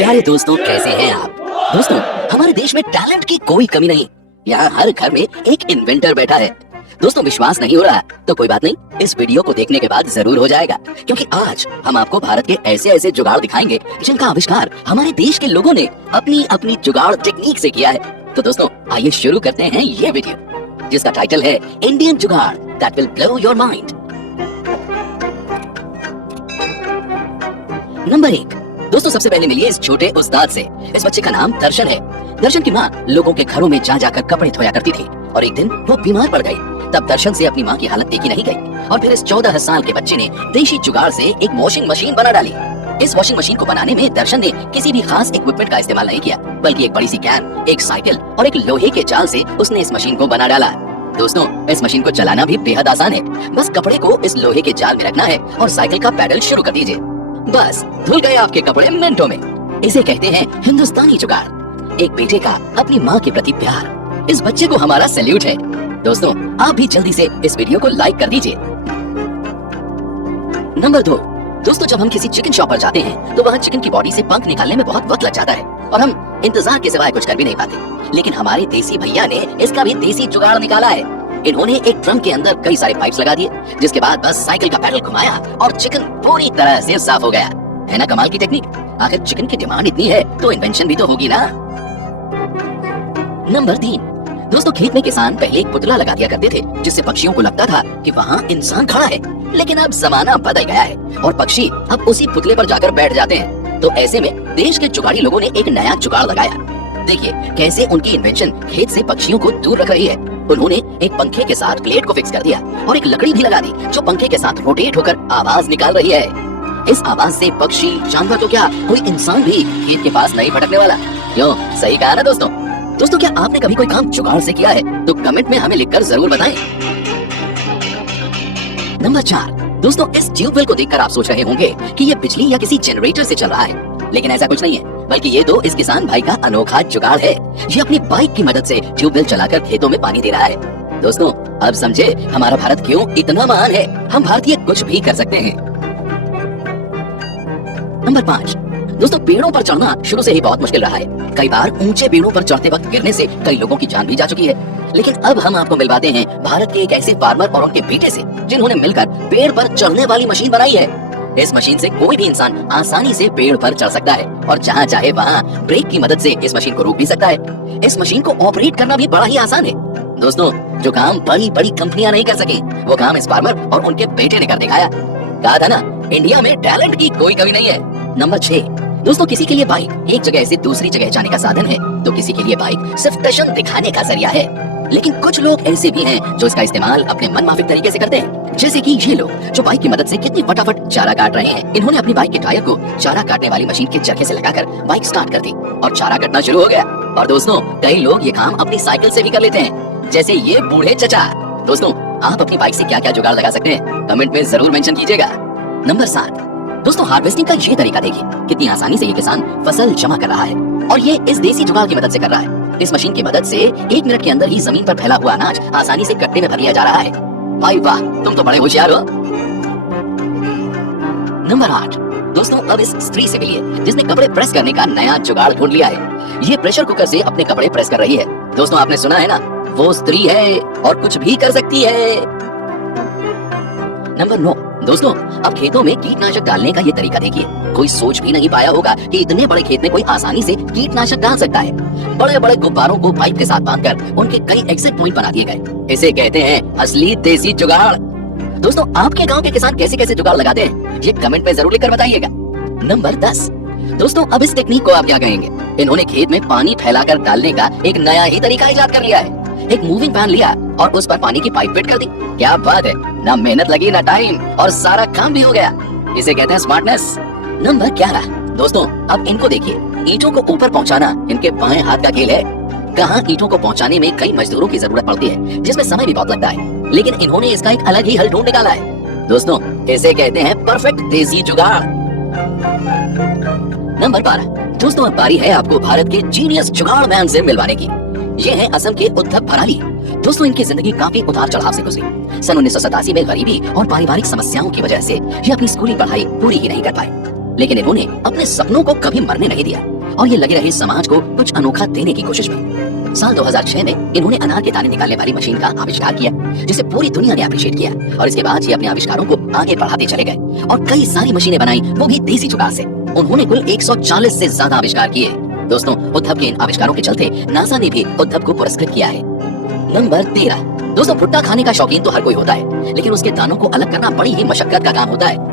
प्यारे दोस्तों, कैसे हैं आप? दोस्तों, हमारे देश में टैलेंट की कोई कमी नहीं। यहाँ हर घर में एक इन्वेंटर बैठा है। दोस्तों, विश्वास नहीं हो रहा तो कोई बात नहीं, इस वीडियो को देखने के बाद जरूर हो जाएगा, क्योंकि आज हम आपको भारत के ऐसे ऐसे जुगाड़ दिखाएंगे जिनका आविष्कार हमारे देश के लोगों ने अपनी अपनी जुगाड़ टेक्निक से किया है। तो दोस्तों, आइए शुरू करते हैं ये वीडियो, जिसका टाइटल है इंडियन जुगाड़ that will blow your mind. Number 1। दोस्तों, सबसे पहले मिलिए इस छोटे उस्ताद से। इस बच्चे का नाम दर्शन है। दर्शन की माँ लोगों के घरों में जा जाकर कपड़े धोया करती थी और एक दिन वो बीमार पड़ गई। तब दर्शन से अपनी माँ की हालत देखी नहीं गई और फिर इस 14 साल के बच्चे ने देशी जुगाड़ से एक वॉशिंग मशीन बना डाली। इस वॉशिंग मशीन को बनाने में दर्शन ने किसी भी खास इक्विपमेंट का इस्तेमाल नहीं किया, बल्कि एक बड़ी सी कैन, एक साइकिल और एक लोहे के जाल से उसने इस मशीन को बना डाला। दोस्तों, इस मशीन को चलाना भी बेहद आसान है। बस कपड़े को इस लोहे के जाल में रखना है और साइकिल का पैडल शुरू कर दीजिए। बस धुल गए आपके कपड़े मिनटों में। इसे कहते हैं हिंदुस्तानी जुगाड़, एक बेटे का अपनी माँ के प्रति प्यार। इस बच्चे को हमारा सैल्यूट है। दोस्तों, आप भी जल्दी से इस वीडियो को लाइक कर दीजिए। नंबर 2। दोस्तों, जब हम किसी चिकन शॉप पर जाते हैं तो वहाँ चिकन की बॉडी से पंख निकालने में बहुत वक्त लग जाता है और हम इंतजार के सिवाय कुछ कर भी नहीं पाते। लेकिन हमारे देसी भैया ने इसका भी देसी जुगाड़ निकाला है। इन्होंने एक ड्रम के अंदर कई सारे पाइप्स लगा दिए, जिसके बाद बस साइकिल का पैडल घुमाया और चिकन पूरी तरह से साफ हो गया। है ना कमाल की टेक्निक? आखिर चिकन की डिमांड इतनी है तो इन्वेंशन भी तो होगी ना। नंबर 3। दोस्तों, खेत में किसान पहले एक पुतला लगा दिया करते थे, जिससे पक्षियों को लगता था कि वहाँ इंसान खड़ा है। लेकिन अब जमाना बदल गया है और पक्षी अब उसी पुतले पर जाकर बैठ जाते हैं। तो ऐसे में देश के जुगाड़ी लोगों ने एक नया जुगाड़ लगाया। देखिए कैसे उनकी इन्वेंशन खेत से पक्षियों को दूर रख रही है। उन्होंने एक पंखे के साथ प्लेट को फिक्स कर दिया और एक लकड़ी भी लगा दी, जो पंखे के साथ रोटेट होकर आवाज निकाल रही है। इस आवाज से पक्षी, जानवर तो क्या, कोई इंसान भी खेत के पास नहीं भटकने वाला। क्यों? सही कहा ना दोस्तों? दोस्तों, क्या आपने कभी कोई काम जुगाड़ से किया है? तो कमेंट में हमें लिखकर जरूर बताएं। नंबर 4। दोस्तों, इस ट्यूबवेल को देखकर आप सोच रहे होंगे कि ये बिजली या किसी जनरेटर से चल रहा है, लेकिन ऐसा कुछ नहीं है, बल्कि ये तो इस किसान भाई का अनोखा जुगाड़ है। ये अपनी बाइक की मदद से ट्यूबवेल चलाकर खेतों में पानी दे रहा है। दोस्तों, अब समझे हमारा भारत क्यों इतना महान है। हम भारतीय कुछ भी कर सकते हैं। नंबर 5। दोस्तों, पेड़ों पर चढ़ना शुरू से ही बहुत मुश्किल रहा है। कई बार ऊंचे पेड़ों पर चढ़ते वक्त गिरने से कई लोगों की जान भी जा चुकी है। लेकिन अब हम आपको मिलवाते हैं भारत के एक ऐसे फार्मर और उनके बेटे से, जिन्होंने मिलकर पेड़ पर चढ़ने वाली मशीन बनाई है। इस मशीन से कोई भी इंसान आसानी से पेड़ पर चढ़ सकता है और जहाँ चाहे वहाँ ब्रेक की मदद से इस मशीन को रोक भी सकता है। इस मशीन को ऑपरेट करना भी बड़ा ही आसान है। दोस्तों, जो काम बड़ी बड़ी कंपनियां नहीं कर सके, वो काम इस फार्मर और उनके बेटे ने कर दिखाया। कहा था ना, इंडिया में टैलेंट की कोई कमी नहीं है। नंबर 6। दोस्तों, किसी के लिए बाइक एक जगह से दूसरी जगह जाने का साधन है, तो किसी के लिए बाइक सिर्फ टशन दिखाने का जरिया है। लेकिन कुछ लोग ऐसे भी हैं जो इसका इस्तेमाल अपने मनमाफिक तरीके से करते हैं, जैसे कि ये लोग जो बाइक की मदद से कितनी फटाफट चारा काट रहे हैं। इन्होंने अपनी बाइक के टायर को चारा काटने वाली मशीन के चरखे से लगाकर बाइक स्टार्ट कर दी और चारा कटना शुरू हो गया। और दोस्तों, कई लोग ये काम अपनी साइकिल से भी कर लेते हैं, जैसे ये बूढ़े चचा। दोस्तों, आप अपनी बाइक से क्या क्या जुगाड़ लगा सकते हैं, कमेंट में जरूर मेंशन कीजिएगा। नंबर 7। दोस्तों, हार्वेस्टिंग का ये तरीका देखिए, कितनी आसानी से ये किसान फसल जमा कर रहा है और ये इस देसी जुगाड़ की मदद से कर रहा है। इस मशीन की मदद से 1 मिनट के अंदर ही जमीन पर फैला हुआ अनाज आसानी से कट्टे में भर लिया जा रहा है। भाई वाह, तुम तो बड़े होशियार हो। नंबर 8। दोस्तों, अब इस स्त्री से मिलिए जिसने कपड़े प्रेस करने का नया जुगाड़ ढूंढ लिया है। ये प्रेशर कुकर से अपने कपड़े प्रेस कर रही है। दोस्तों, आपने सुना है ना, वो स्त्री है और कुछ भी कर सकती है। नंबर 9। दोस्तों, अब खेतों में कीटनाशक डालने का ये तरीका देखिए। कोई सोच भी नहीं पाया होगा कि इतने बड़े खेत में कोई आसानी से कीटनाशक डाल सकता है। बड़े बड़े गुब्बारों को पाइप के साथ बांधकर उनके कई एग्जिट पॉइंट बना दिए गए। इसे कहते हैं असली देसी जुगाड़। दोस्तों, आपके गांव के किसान कैसे कैसे जुगाड़ लगाते हैं, ये कमेंट में जरूर लिखकर बताइएगा। नंबर 10। दोस्तों, अब इस टेक्निक को आप क्या कहेंगे? इन्होंने खेत में पानी फैलाकर डालने का एक नया ही तरीका इजाद कर लिया है। एक मूविंग पैन लिया और उस पर पानी की पाइप फिट कर दी। क्या बात है, ना मेहनत लगी ना टाइम, और सारा काम भी हो गया। इसे कहते हैं स्मार्टनेस। नंबर 11। दोस्तों, अब इनको देखिए, ईंटों को ऊपर पहुंचाना इनके बाएं हाथ का खेल है। कहाँ ईंटों को पहुंचाने में कई मजदूरों की जरूरत पड़ती है, जिसमें समय भी बहुत लगता है, लेकिन इन्होंने इसका एक अलग ही हल ढूंढ निकाला है। दोस्तों, इसे कहते हैं परफेक्ट देसी जुगाड़। नंबर 12। दोस्तों, अब बारी है आपको भारत के जीनियस जुगाड़ मैन से मिलवाने की। ये हैं असम के उद्धव भराली। दोस्तों, इनकी जिंदगी काफी उतार चढ़ाव से गुजरी। सन 1987 में गरीबी और पारिवारिक समस्याओं की वजह से ये अपनी स्कूली पढ़ाई पूरी ही नहीं कर पाए, लेकिन इन्होंने अपने सपनों को कभी मरने नहीं दिया। और ये लगे रहे समाज को कुछ अनोखा देने की कोशिश में। साल 2006 में इन्होंने अनार के दाने निकालने वाली मशीन का आविष्कार किया, जिसे पूरी दुनिया ने अप्रिशिएट किया और इसके बाद ये अपने आविष्कारों को आगे बढ़ाते चले गए और कई सारी मशीनें बनाई, वो भी देसी जुगाड़ से। उन्होंने कुल 140 से ज्यादा आविष्कार किए। दोस्तों, उद्धव के इन आविष्कारों के चलते नासा ने भी उद्धव को पुरस्कृत किया है। नंबर 13। दोस्तों, भुट्टा खाने का शौकीन तो हर कोई होता है, लेकिन उसके दानों को अलग करना बड़ी ही मशक्कत का काम होता है।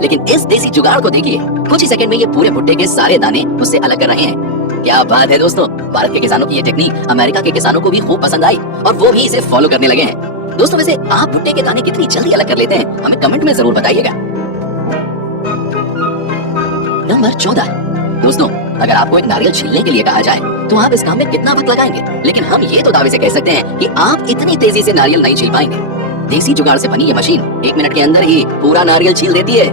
लेकिन इस देसी जुगाड़ को देखिए, कुछ ही सेकंड में ये पूरे भुट्टे के सारे दाने उससे अलग कर रहे हैं। क्या बात है दोस्तों। भारत के किसानों की ये टेक्निक अमेरिका के किसानों को भी खूब पसंद आई और वो भी इसे फॉलो करने लगे हैं। दोस्तों, वैसे आप भुट्टे के दाने कितनी जल्दी अलग कर लेते हैं, हमें कमेंट में जरूर बताइएगा। नंबर 14। दोस्तों, अगर आपको एक नारियल छीलने के लिए कहा जाए तो आप इस काम में कितना वक्त लगाएंगे, लेकिन हम ये तो दावे से कह सकते हैं कि आप इतनी तेजी से नारियल नहीं छील पाएंगे। देसी जुगाड़ से बनी ये मशीन 1 मिनट के अंदर ही पूरा नारियल छील देती है।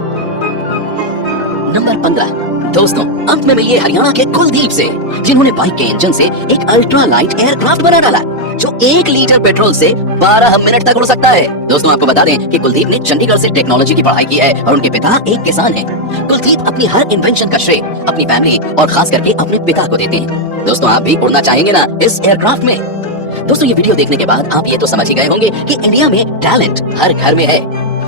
नंबर 15। दोस्तों, अंत में मिलिए हरियाणा के कुलदीप से, जिन्होंने बाइक के इंजन से एक अल्ट्रा लाइट एयरक्राफ्ट बना डाला जो 1 लीटर पेट्रोल से 12 मिनट तक उड़ सकता है। दोस्तों, आपको बता दें कि कुलदीप ने चंडीगढ़ से टेक्नोलॉजी की पढ़ाई की है और उनके पिता एक किसान हैं। कुलदीप अपनी हर इन्वेंशन का श्रेय अपनी फैमिली और खास करके अपने पिता को देते हैं। दोस्तों, आप भी उड़ना चाहेंगे ना इस एयरक्राफ्ट में? दोस्तों, ये वीडियो देखने के बाद आप ये तो समझ ही गए होंगे कि इंडिया में टैलेंट हर घर में है।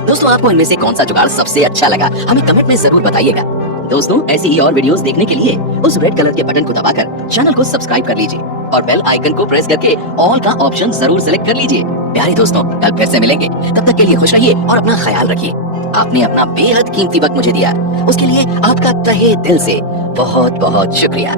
दोस्तों, आपको इनमें से कौन सा जुगाड़ सबसे अच्छा लगा, हमें कमेंट में जरूर बताइएगा। दोस्तों, ऐसी ही और वीडियोस देखने के लिए उस रेड कलर के बटन को दबाकर चैनल को सब्सक्राइब कर लीजिए और बेल आइकन को प्रेस करके ऑल का ऑप्शन जरूर सिलेक्ट कर लीजिए। प्यारे दोस्तों, कल फिर से मिलेंगे, तब तक के लिए खुश रहिए और अपना ख्याल रखिए। आपने अपना बेहद कीमती वक्त मुझे दिया, उसके लिए आपका तहे दिल से बहुत बहुत शुक्रिया।